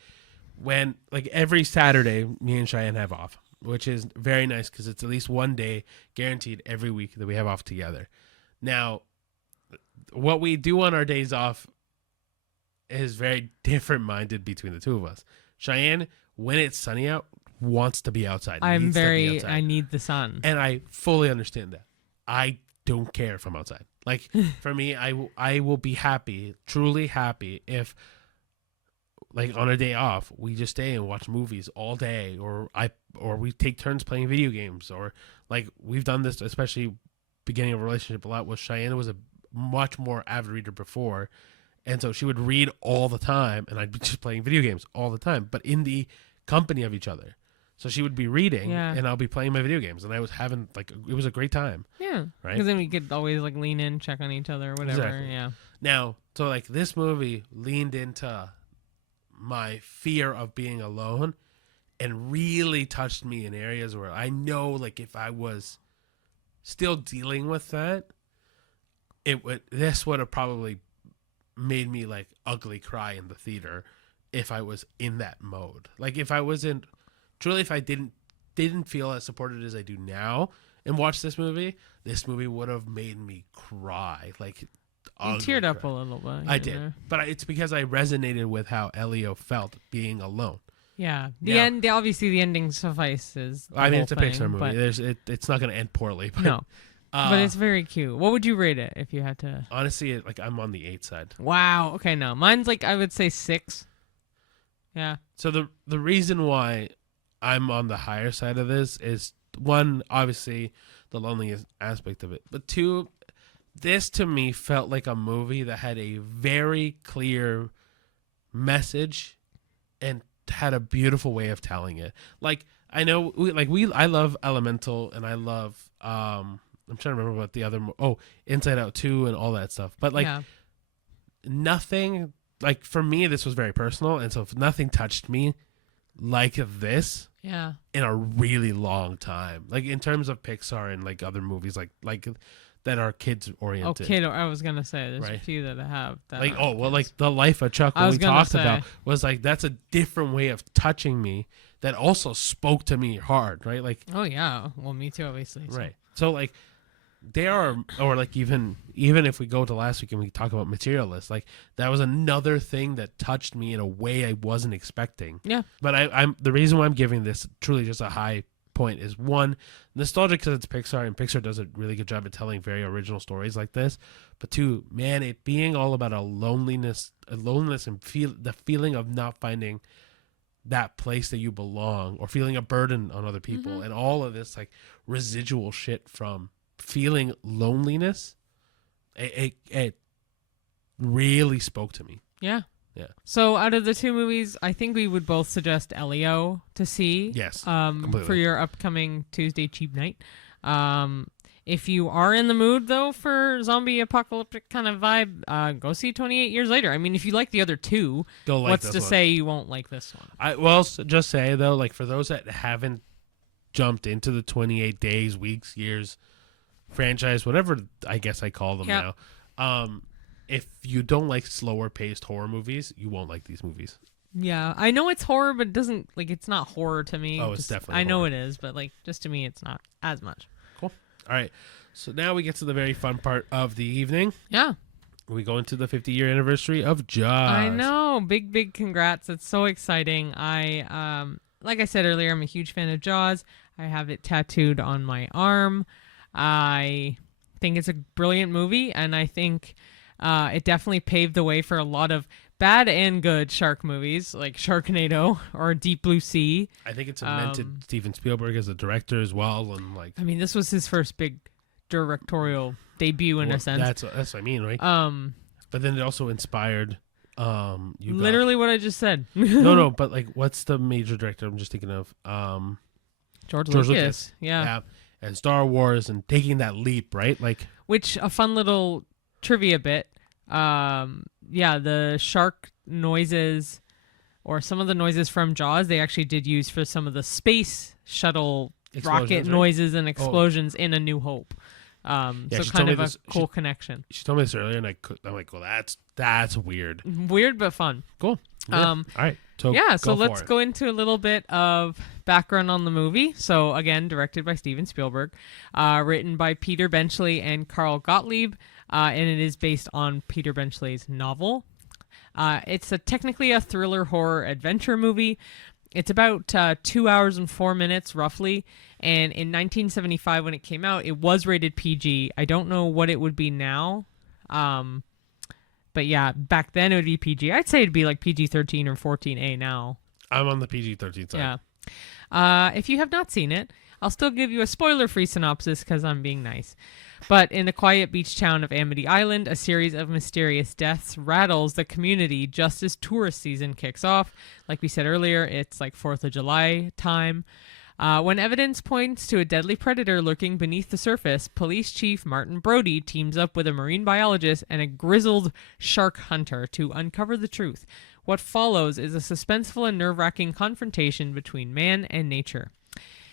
when like every Saturday, me and Cheyenne have off, which is very nice because it's at least one day guaranteed every week that we have off together. Now, what we do on our days off is very different minded between the two of us. Cheyenne, when it's sunny out, wants to be outside. I outside. need the sun. And I fully understand that. I don't care if I'm outside. Like, for me, I will be happy, truly happy, if, like, on a day off, we just stay and watch movies all day, or we take turns playing video games, or, like, we've done this, especially beginning of a relationship a lot, with Cheyenne was a much more avid reader before, and so she would read all the time, and I'd be just playing video games all the time, but in the company of each other. So she would be reading, and I'll be playing my video games, and I was having, like, it was a great time. Yeah, right. Because then we could always, like, lean in, check on each other, whatever. Exactly. Yeah. Now, so, like, this movie leaned into my fear of being alone, and really touched me in areas where I know, like, if I was still dealing with that, this would have probably made me, like, ugly cry in the theater if I was in that mode. Like, if I wasn't. Truly, if I didn't feel as supported as I do now and watch this movie would have made me cry. Like, you teared up a little bit. I did, but it's because I resonated with how Elio felt being alone. Yeah, end. Obviously, the ending suffices. I mean, it's a Pixar movie. It's not going to end poorly. But, no, but it's very cute. What would you rate it if you had to? Honestly, like, I'm on the 8 side. Wow. Okay, no, mine's like, I would say 6. Yeah. So the reason why I'm on the higher side of this is, one, obviously the loneliness aspect of it, but 2, this to me felt like a movie that had a very clear message and had a beautiful way of telling it. Like, I know I love Elemental, and I love I'm trying to remember what the other Inside Out 2 and all that stuff, but, like, nothing, like, for me this was very personal, and so if nothing touched me like this in a really long time, like, in terms of Pixar and, like, other movies like that are kids oriented. I was gonna say there's a few that have that, like, like The Life of Chuck, what we talked about was, like, that's a different way of touching me that also spoke to me hard, right? Like, oh yeah, well, me too, obviously. Right. So, like, there are, or, like, even if we go to last week and we talk about Materialist, like, that was another thing that touched me in a way I wasn't expecting. Yeah. But I'm the reason why I'm giving this truly just a high point is, 1, nostalgic because it's Pixar, and Pixar does a really good job at telling very original stories like this. But 2, man, it being all about a loneliness and the feeling of not finding that place that you belong, or feeling a burden on other people, and all of this, like, residual shit from feeling loneliness, it really spoke to me. Yeah. Yeah. So out of the 2 movies, I think we would both suggest Elio to see. Yes. For your upcoming Tuesday cheap night. If you are in the mood, though, for zombie apocalyptic kind of vibe, go see 28 Years Later. I mean, if you like the other 2, what's to say you won't like this one? I will just say, though, like, for those that haven't jumped into the 28 days, weeks, years franchise, whatever I guess I call them now, if you don't like slower paced horror movies, you won't like these movies. Yeah, I know it's horror, but it doesn't, like, it's not horror to me. Oh, it's definitely I know horror. it is, but, like, just to me, it's not as much. Cool. All right. So now we get to the very fun part of the evening. Yeah. We go into the 50-year anniversary of Jaws. I know. Big congrats. It's so exciting. Like I said earlier, I'm a huge fan of Jaws. I have it tattooed on my arm. I think it's a brilliant movie, and I think it definitely paved the way for a lot of bad and good shark movies, like Sharknado or Deep Blue Sea. I think it's cemented Steven Spielberg as a director as well, and, like, I mean, this was his first big directorial debut in a sense. That's what I mean, right? But then it also inspired. Literally what I just said. No, but, like, what's the major director I'm just thinking of? George Lucas. Yeah. And Star Wars, and taking that leap, right? Like, which, a fun little trivia bit. The shark noises, or some of the noises from Jaws, they actually did use for some of the space shuttle rocket noises and explosions in A New Hope. So kind of a cool connection. She told me this earlier, and I'm like, well, that's weird. Weird but fun. Cool. Yeah. All right. So let's go into a little bit of background on the movie. So again, directed by Steven Spielberg, written by Peter Benchley and Carl Gottlieb, and it is based on Peter Benchley's novel. It's technically a thriller horror adventure movie. It's about 2 hours and 4 minutes, roughly. And in 1975, when it came out, it was rated PG. I don't know what it would be now. But yeah, back then it would be PG. I'd say it'd be like PG-13 or 14A now. I'm on the PG-13 side. Yeah. If you have not seen it, I'll still give you a spoiler-free synopsis because I'm being nice. But in the quiet beach town of Amity Island, a series of mysterious deaths rattles the community just as tourist season kicks off. Like we said earlier, it's like 4th of July time. When evidence points to a deadly predator lurking beneath the surface, Police Chief Martin Brody teams up with a marine biologist and a grizzled shark hunter to uncover the truth. What follows is a suspenseful and nerve-wracking confrontation between man and nature.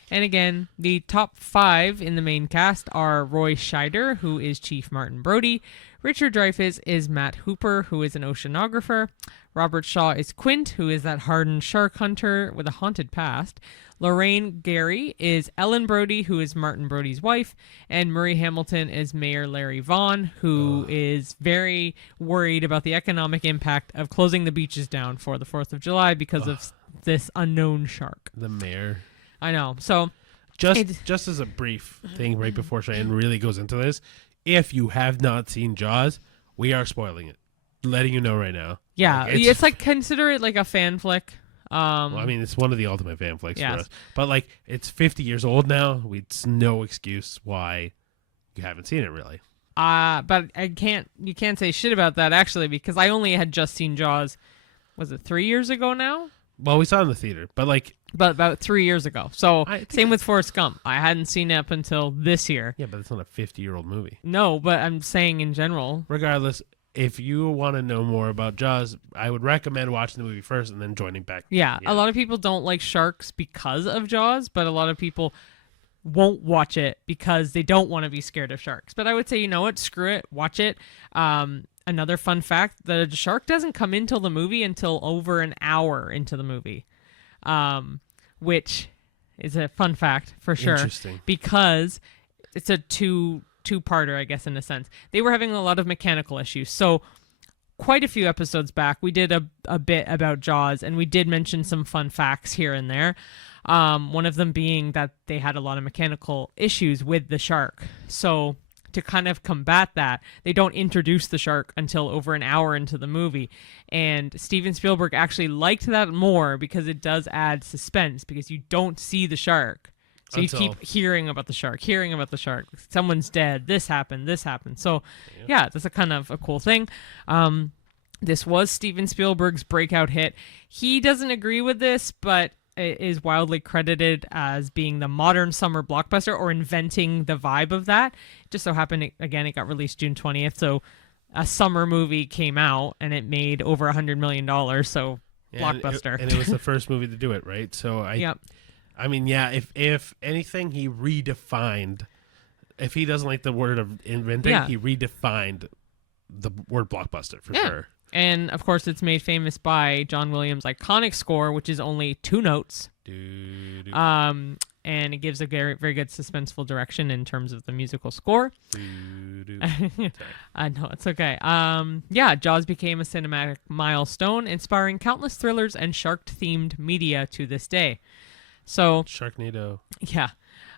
And again, the top 5 in the main cast are Roy Scheider, who is Chief Martin Brody. Richard Dreyfuss is Matt Hooper, who is an oceanographer. Robert Shaw is Quint, who is that hardened shark hunter with a haunted past. Lorraine Gary is Ellen Brody, who is Martin Brody's wife. And Murray Hamilton is Mayor Larry Vaughn, who is very worried about the economic impact of closing the beaches down for the 4th of July because of this unknown shark. The mayor. I know. So just as a brief thing right before Cheyenne really goes into this, if you have not seen Jaws, we are spoiling it. Letting you know right now. Yeah, it's like consider it like a fan flick. Well, I mean, it's one of the ultimate fan flicks for us. But like, it's 50 years old now. It's no excuse why you haven't seen it, really. But you can't say shit about that actually, because I only had just seen Jaws. Was it 3 years ago now? Well, we saw it in the theater, but about 3 years ago. So same with Forrest Gump. I hadn't seen it up until this year. Yeah, but it's not a 50-year-old movie. No, but I'm saying in general. Regardless, if you want to know more about Jaws, I would recommend watching the movie first and then joining back. Yeah, a lot of people don't like sharks because of Jaws, but a lot of people won't watch it because they don't want to be scared of sharks. But I would say, you know what? Screw it. Watch it. Another fun fact, the shark doesn't come into the movie until over an hour into the movie, which is a fun fact for sure. Interesting. Because it's a two-parter, I guess, in a sense. They were having a lot of mechanical issues. So quite a few episodes back, we did a bit about Jaws, and we did mention some fun facts here and there. One of them being that they had a lot of mechanical issues with the shark. So to kind of combat that, they don't introduce the shark until over an hour into the movie. And Steven Spielberg actually liked that more because it does add suspense, because you don't see the shark. So you keep hearing about the shark. Someone's dead. This happened. So yeah, that's a kind of a cool thing. This was Steven Spielberg's breakout hit. He doesn't agree with this, but is wildly credited as being the modern summer blockbuster, or inventing the vibe of that. It just so happened, it got released June 20th, so a summer movie came out, and it made over $100 million, so blockbuster. And it was the first movie to do it, right? So I mean, yeah, if anything, he redefined, if he doesn't like the word of inventing, he redefined the word blockbuster for sure. And, of course, it's made famous by John Williams' iconic score, which is only 2 notes. And it gives a very, very good suspenseful direction in terms of the musical score. I know, it's okay. Jaws became a cinematic milestone, inspiring countless thrillers and shark-themed media to this day. So Sharknado. Yeah.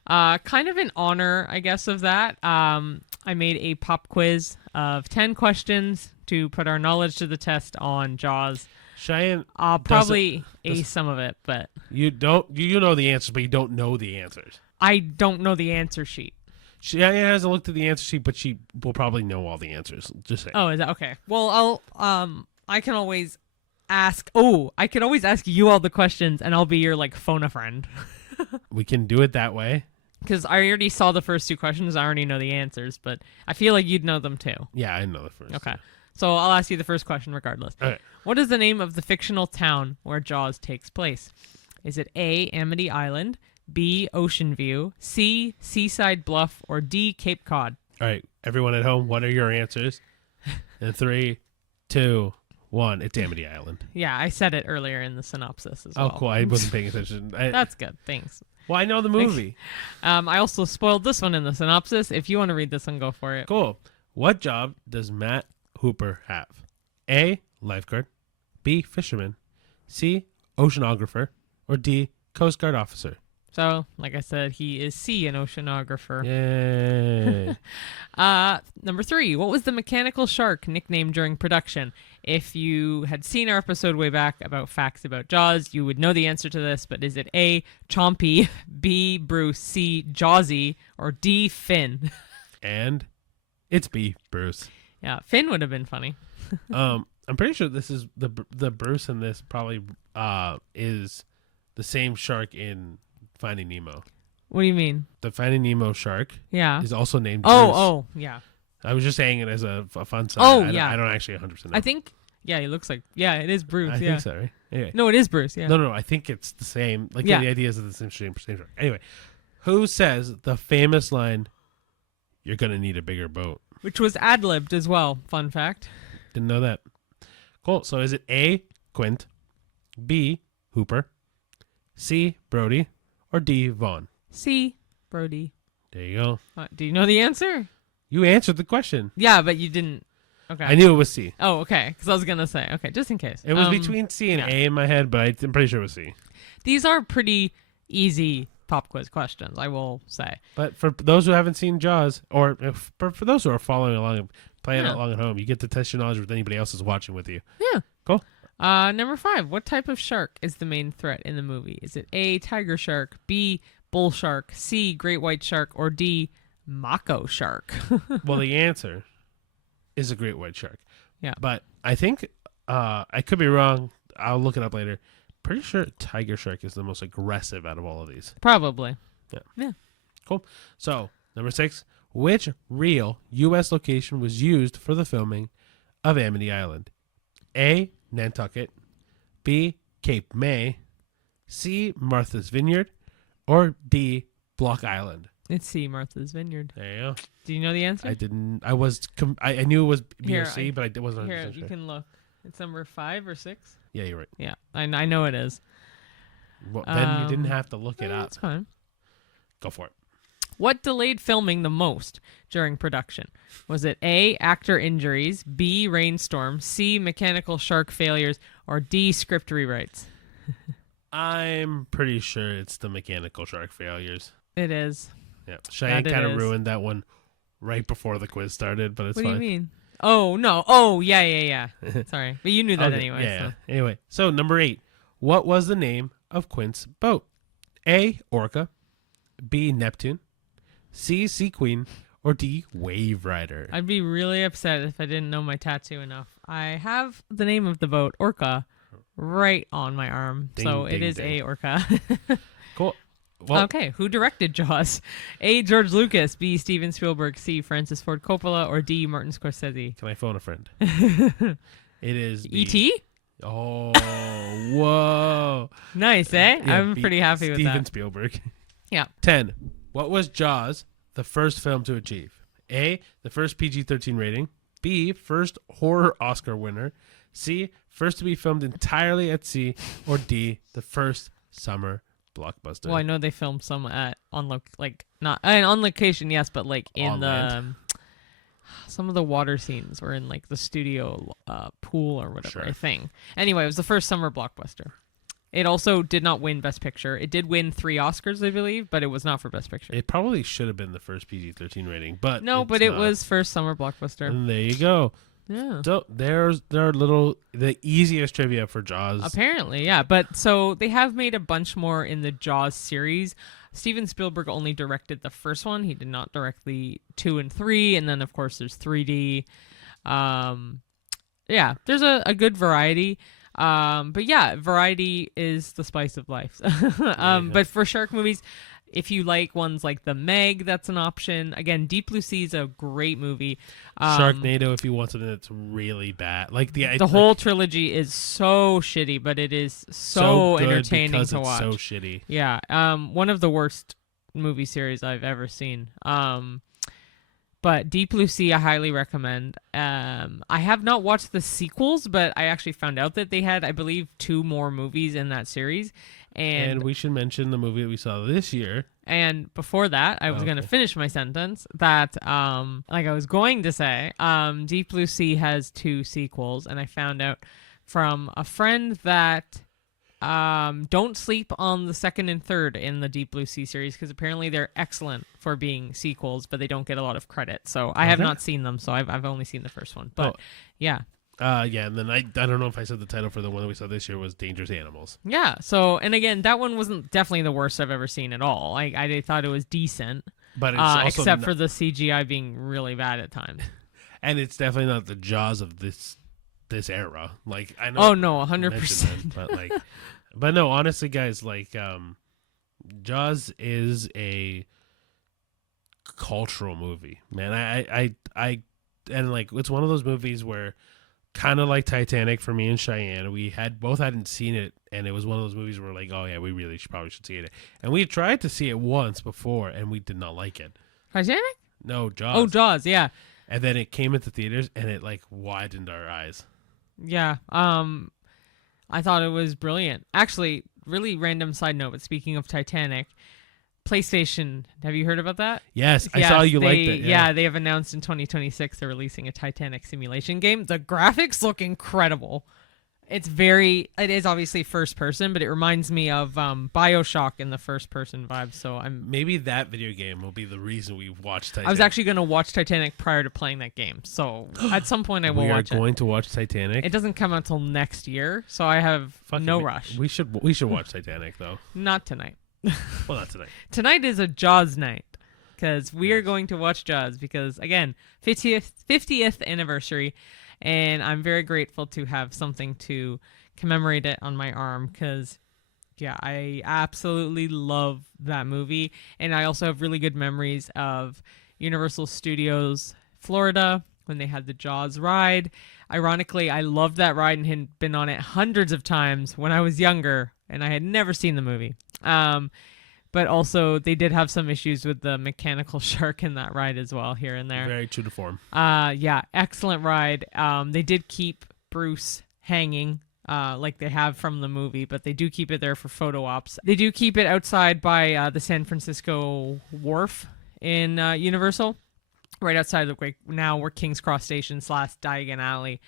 Kind of in honor, I guess, of that, I made a pop quiz of 10 questions to put our knowledge to the test on Jaws. Cheyenne, I'll probably ace some of it, but you know the answers, but you don't know the answers. I don't know the answer sheet. Cheyenne hasn't looked at the answer sheet, but she will probably know all the answers. Just saying. Oh, is that okay? Well, I can always ask. Oh, I could always ask you all the questions, and I'll be your phone a friend. We can do it that way. Because I already saw the first 2 questions. I already know the answers, but I feel like you'd know them too. Yeah, I know the first. Okay. So I'll ask you the first question regardless. Okay. What is the name of the fictional town where Jaws takes place? Is it A, Amity Island, B, Ocean View, C, Seaside Bluff, or D, Cape Cod? All right, everyone at home, what are your answers? In 3, 2, 1, it's Amity Island. Yeah, I said it earlier in the synopsis as well. Oh, cool. I wasn't paying attention. That's good. Thanks. Well, I know the movie. I also spoiled this one in the synopsis. If you want to read this one, go for it. Cool. What job does Matt Hooper have? A, lifeguard. B, fisherman. C, oceanographer. or D, Coast Guard officer? So, like I said, he is C, an oceanographer. Yay. Number 3, what was the mechanical shark nicknamed during production? If you had seen our episode way back about facts about Jaws, you would know the answer to this, but is it A, Chompy, B, Bruce, C, Jawsy, or D, Finn? And it's B, Bruce. Yeah, Finn would have been funny. I'm pretty sure this is the Bruce in this probably is the same shark in Finding Nemo. What do you mean? The Finding Nemo shark is also named Bruce. Oh, yeah. I was just saying it as a fun side. I don't actually 100% know. I think, he looks like, it is Bruce. I think so, right? Anyway. No, it is Bruce, yeah. No, I think it's the same. Like, the idea is that it's the same shark. Anyway, who says the famous line, "You're going to need a bigger boat"? Which was ad-libbed as well, fun fact. Didn't know that. Cool. So is it A, Quint, B, Hooper, C, Brody, or D, Vaughn? C, Brody. There you go. Do you know the answer? You answered the question. Yeah, but you didn't. Okay. I knew it was C. Oh, okay. Because I was going to say, okay, just in case. It was between C and A in my head, but I'm pretty sure it was C. These are pretty easy pop quiz questions, I will say. But for those who haven't seen Jaws, or for those who are following along and playing along at home, you get to test your knowledge with anybody else is watching with you. Yeah. Cool. Number 5, what type of shark is the main threat in the movie? Is it A, tiger shark, B, bull shark, C, great white shark, or D, mako shark? Well, the answer is a great white shark. Yeah. But I think, I could be wrong. I'll look it up later. Pretty sure tiger shark is the most aggressive out of all of these. Probably. Yeah. Cool. So, number 6, which real U.S. location was used for the filming of Amity Island? A, Nantucket, B, Cape May, C, Martha's Vineyard, or D, Block Island? It's C, Martha's Vineyard. There you go. Do you know the answer? I didn't. I was. I knew it was B Here, or C, but I wasn't. Here, 100% you sure. can look. It's number 5 or 6? Yeah, you're right. Yeah, I know it is. Well, then you didn't have to look it up. That's fine. Go for it. What delayed filming the most during production? Was it A, actor injuries, B, rainstorm, C, mechanical shark failures, or D, script rewrites? I'm pretty sure it's the mechanical shark failures. It is. Yeah, Cheyenne kind of ruined that one right before the quiz started, but it's fine. What do you mean? Oh, no. Oh, yeah. Sorry. But you knew that anyway. Yeah. So. Anyway, so number 8. What was the name of Quint's boat? A, Orca, B, Neptune, C, Sea Queen, or D, Wave Rider? I'd be really upset if I didn't know my tattoo enough. I have the name of the boat, Orca, right on my arm. So it is A, Orca. Cool. Well, okay, who directed Jaws? A, George Lucas, B, Steven Spielberg, C, Francis Ford Coppola, or D, Martin Scorsese? Can I phone a friend? It is B. E.T.? Oh, whoa. Nice, eh? Yeah, I'm pretty happy with Steven that. Spielberg. Yeah. 10. What was Jaws the first film to achieve? A, the first PG-13 rating. B, first horror Oscar winner. C, first to be filmed entirely at sea. Or D, the first summer blockbuster. Well, I know they filmed some on location, yes, but like in On the land. some of the water scenes were in like the studio pool or whatever. Sure. I think. Anyway, it was the first summer blockbuster. It also did not win Best Picture. It did win 3 Oscars, I believe, but it was not for Best Picture. It probably should have been the first PG-13 rating, but No, it's but it not. was first summer blockbuster. And there you go. Yeah. So there are the easiest trivia for Jaws. Apparently, yeah. But so they have made a bunch more in the Jaws series. Steven Spielberg only directed the first one. He did not direct the 2 and 3. And then, of course, there's 3D. Yeah, there's a good variety. But yeah, variety is the spice of life. But for shark movies, if you like ones like The Meg, that's an option. Again, Deep Blue Sea is a great movie. Sharknado, if you want something that's really bad, like the whole trilogy is so shitty, but it is so good entertaining because to it's watch. so shitty. Yeah, one of the worst movie series I've ever seen. But Deep Blue Sea, I highly recommend. I have not watched the sequels, but I actually found out that they had, I believe, 2 more movies in that series. And we should mention the movie that we saw this year. And before that, I was going to finish my sentence that, like I was going to say, Deep Blue Sea has 2 sequels. And I found out from a friend that Don't sleep on the second and third in the Deep Blue Sea series because apparently they're excellent for being sequels, but they don't get a lot of credit. So I have not seen them, so I've only seen the first one. But yeah. Yeah, and then I don't know if I said the title for the one that we saw this year was Dangerous Animals. Yeah, so, and again, that one wasn't definitely the worst I've ever seen at all. I thought it was decent, but it's also except for the CGI being really bad at times. And it's definitely not the Jaws of this era. Like, I know. Oh no, 100%. But like, but no, honestly, guys, like, Jaws is a cultural movie, man. I and like, it's one of those movies where, kind of like Titanic for me and Cheyenne, we both hadn't seen it, and it was one of those movies where we're like, oh yeah, we really probably should see it. And we tried to see it once before, and we did not like it. Titanic? No, Jaws. Oh, Jaws, yeah. And then it came into theaters, and it like widened our eyes. Yeah. I thought it was brilliant. Actually, really random side note, but speaking of Titanic, PlayStation, have you heard about that? Yes, I saw you liked it. Yeah, they have announced in 2026 they're releasing a Titanic simulation game. The graphics look incredible. It is obviously first person, but it reminds me of BioShock in the first person vibe. So maybe that video game will be the reason we watched Titanic. I was actually going to watch Titanic prior to playing that game. So at some point I will watch it. We are going to watch Titanic. It doesn't come out until next year, so I have no rush. We should watch Titanic though. Not tonight. Well, not tonight. Tonight is a Jaws night because we are going to watch Jaws because, again, 50th anniversary, and I'm very grateful to have something to commemorate it on my arm because, yeah, I absolutely love that movie, and I also have really good memories of Universal Studios Florida when they had the Jaws ride. Ironically, I loved that ride and had been on it hundreds of times when I was younger, and I had never seen the movie. But also they did have some issues with the mechanical shark in that ride as well, here and there. Very true to form. Yeah, excellent ride. They did keep Bruce hanging, like they have from the movie, but they do keep it there for photo ops. They do keep it outside by the San Francisco Wharf in Universal, right outside of now where King's Cross Station / Diagon Alley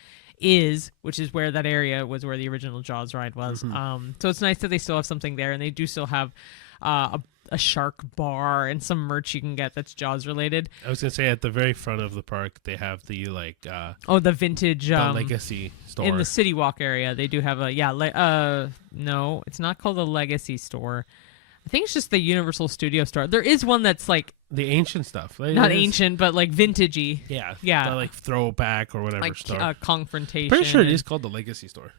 is, which is where that area was where the original Jaws ride was. Mm-hmm. So it's nice that they still have something there, and they do still have a shark bar and some merch you can get that's Jaws related. I was gonna say at the very front of the park they have the the vintage the Legacy store in the City Walk area. They do have no, it's not called a Legacy store. I think it's just the Universal Studio store. There is one that's like the ancient stuff, not ancient, but like vintagey. Yeah. The, like throwback or whatever like store. Confrontation. Pretty sure it is called the Legacy store.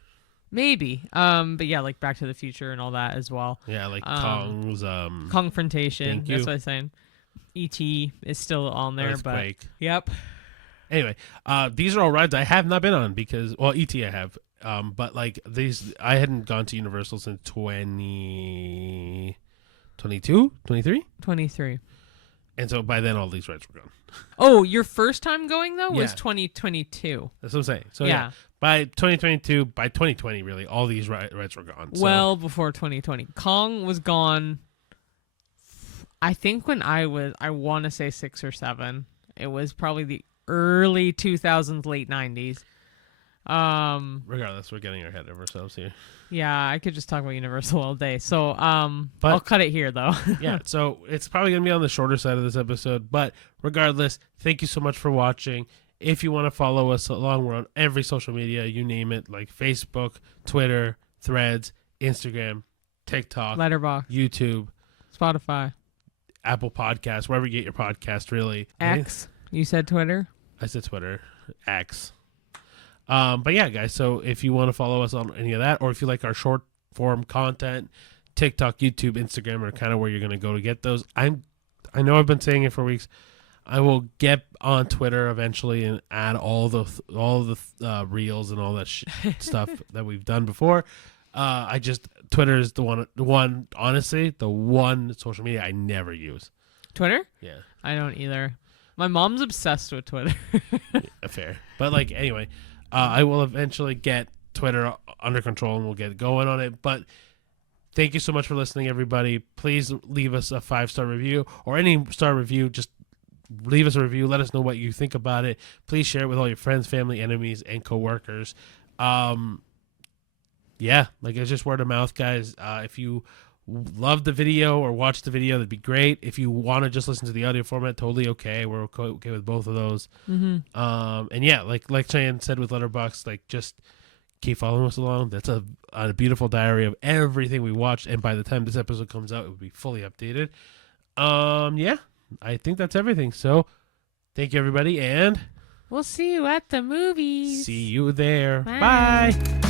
Maybe. But yeah, like Back to the Future and all that as well. Yeah, like Kong's Confrontation. That's what I was saying. E.T. is still on there, Earthquake. But yep. Anyway, these are all rides I have not been on because E.T. I have. But like these, I hadn't gone to Universal since 2022, 23? 23. And so by then all these rides were gone. Oh, your first time going though was Yeah. 2022. That's what I'm saying. So yeah, by 2022, by 2020, really, all these rides were gone. So. Well, before 2020, Kong was gone. I think when I want to say 6 or 7. It was probably the early 2000s, late 90s. Regardless, we're getting ahead of ourselves here. Yeah, I could just talk about Universal all day. So, but, I'll cut it here though. Yeah, so it's probably going to be on the shorter side of this episode, but regardless, thank you so much for watching. If you want to follow us along, we're on every social media, you name it, like Facebook, Twitter, Threads, Instagram, TikTok, Letterboxd, YouTube, Spotify, Apple Podcasts, wherever you get your podcast, really. X. You said Twitter? I said Twitter. X. But yeah, guys, so if you want to follow us on any of that, or if you like our short form content, TikTok, YouTube, Instagram are kind of where you're going to go to get those. I know I've been saying it for weeks. I will get on Twitter eventually and add all the reels and all that stuff that we've done before. Twitter is the one, honestly, the one social media I never use. Twitter? Yeah. I don't either. My mom's obsessed with Twitter. Fair. But like, anyway, I will eventually get Twitter under control and we'll get going on it. But thank you so much for listening, everybody. Please leave us a 5-star review or any star review. Just leave us a review. Let us know what you think about it. Please share it with all your friends, family, enemies, and coworkers. yeah, like it's just word of mouth, guys. If you love the video or watch the video, that'd be great. If you want to just listen to the audio format, totally okay. We're okay with both of those. And yeah, like Cheyenne said with Letterboxd, like just keep following us along. That's a beautiful diary of everything we watched, and by the time this episode comes out, it will be fully updated. Yeah, I think that's everything. So thank you, everybody, and we'll see you at the movies. see you there. Bye. Bye.